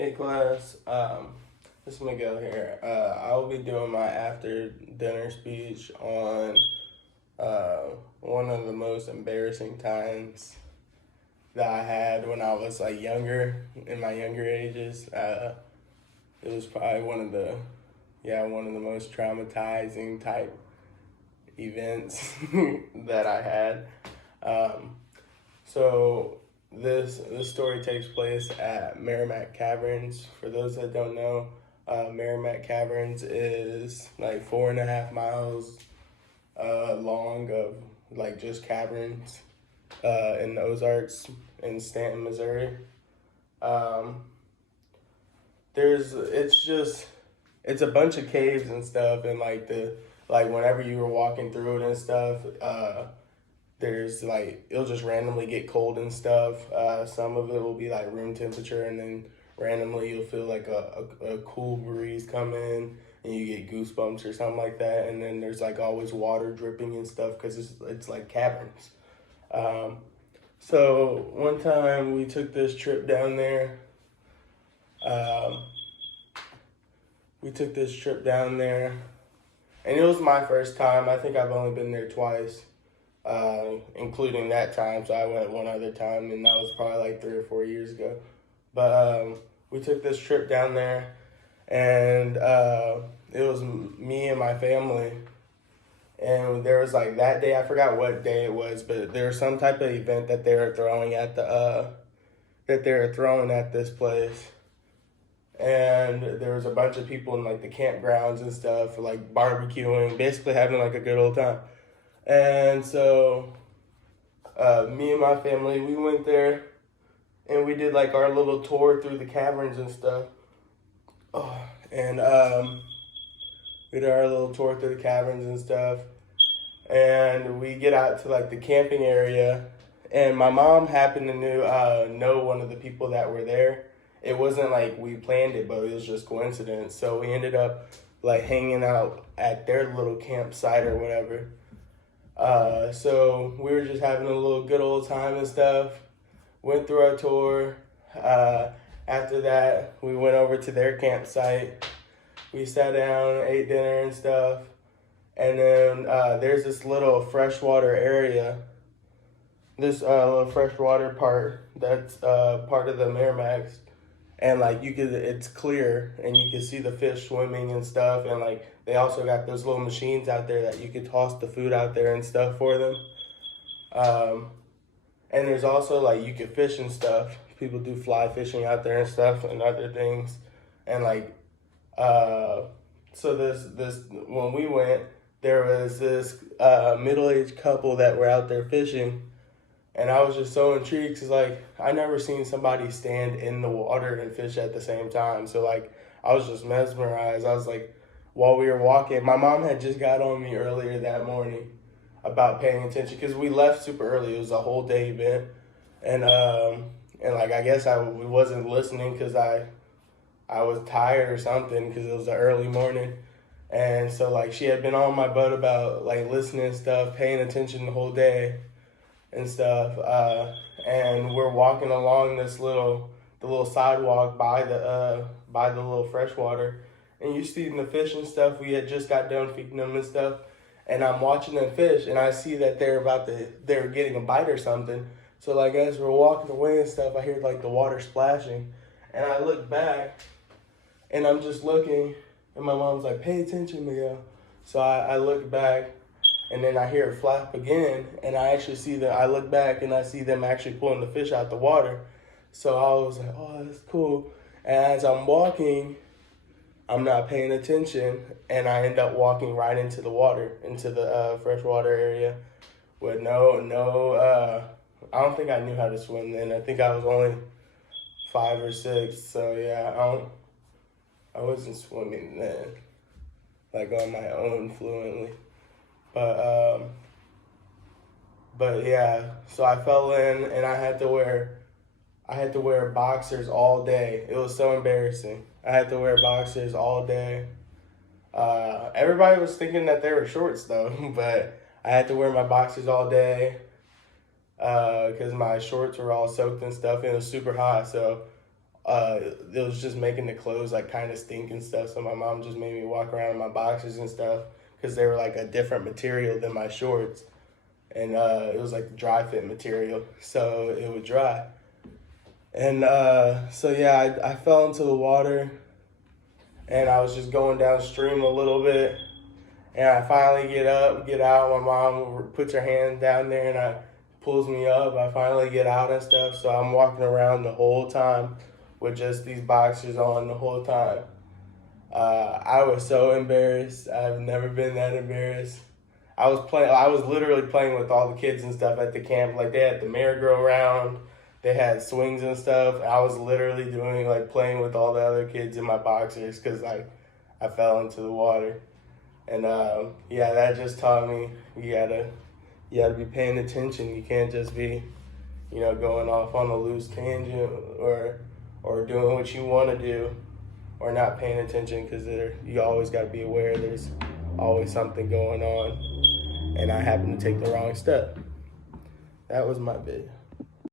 Hey class, this is Miguel here. I'll be doing my after dinner speech on uh, one of the most embarrassing times that I had when I was like younger, in my younger ages. It was probably one of the most traumatizing type events that I had. Um, So this story takes place at Merrimack Caverns. For those that don't know, Merrimack Caverns is like 4.5 miles long of like just caverns in the Ozarks in Stanton, Missouri. Um, it's a bunch of caves and stuff, and like whenever you were walking through it and stuff. There's like it'll just randomly get cold and stuff. Some of it will be like room temperature, and then randomly you'll feel like a cool breeze come in, and you get goosebumps or something like that. And then there's like always water dripping and stuff because it's like caverns. Um, so one time we took this trip down there. Um, we took this trip down there, and it was my first time. I think I've only been there twice. Including that time. So I went one other time, and that was probably like 3 or 4 years ago. But we took this trip down there, and it was me and my family. And there was like that day, I forgot what day it was, but there was some type of event that they were throwing at this place. And there was a bunch of people in like the campgrounds and stuff, like barbecuing, basically having like a good old time. And so me and my family, we went there and we did like our little tour through the caverns and stuff. Oh, and we did our little tour through the caverns and stuff. And we get out to like the camping area, and my mom happened to know one of the people that were there. It wasn't like we planned it, but it was just coincidence. So we ended up like hanging out at their little campsite or whatever. So we were just having a little good old time and stuff. Went through our tour. After that, we went over to their campsite. We sat down, ate dinner and stuff. And then there's this little freshwater area, this little freshwater part that's part of the Merrimack, and like it's clear and you can see the fish swimming and stuff, and like they also got those little machines out there that you could toss the food out there and stuff for them. um, and there's also like you can fish and stuff. People do fly fishing out there and stuff and other things. And like uh, so this when we went, there was this middle-aged couple that were out there fishing, and I was just so intrigued because like I never seen somebody stand in the water and fish at the same time. So like I was just mesmerized. I was like, while we were walking, my mom had just got on me earlier that morning about paying attention because we left super early. It was a whole day event, and like I guess I wasn't listening because I was tired or something because it was an early morning. And so like she had been on my butt about like listening and stuff, paying attention the whole day and stuff. And we're walking along the little sidewalk by the little freshwater, and you see the fish and stuff. We had just got done feeding them and stuff, and I'm watching them fish, and I see that they're getting a bite or something. So like as we're walking away and stuff, I hear like the water splashing, and I look back, and I'm just looking, and my mom's like, "Pay attention, Miguel." So I look back, and then I hear it flap again, and I actually see that. I look back and I see them actually pulling the fish out the water. So I was like, "Oh, that's cool." And as I'm walking, I'm not paying attention, and I end up walking right into the water, into the freshwater area, with no. I don't think I knew how to swim then. I think I was only 5 or 6. So yeah, I wasn't swimming then, like on my own fluently. But but yeah, so I fell in and I had to wear boxers all day. It was so embarrassing. I had to wear boxers all day. Everybody was thinking that they were shorts though, but I had to wear my boxers all day because my shorts were all soaked and stuff, and it was super hot. So it was just making the clothes like kind of stink and stuff. So my mom just made me walk around in my boxers and stuff because they were like a different material than my shorts, and it was like dry fit material, so it would dry. And so yeah, I fell into the water, and I was just going downstream a little bit, and I finally get out. My mom puts her hand down there and pulls me up. I finally get out and stuff. So I'm walking around the whole time with just these boxers on the whole time. I was so embarrassed. I've never been that embarrassed. I was literally playing with all the kids and stuff at the camp. Like they had the merry-go-round, they had swings and stuff. I was literally doing like playing with all the other kids in my boxers because I fell into the water. And yeah, that just taught me you gotta be paying attention. You can't just be, going off on a loose tangent or doing what you want to do or not paying attention, because you always got to be aware there's always something going on. And I happened to take the wrong step. That was my bit.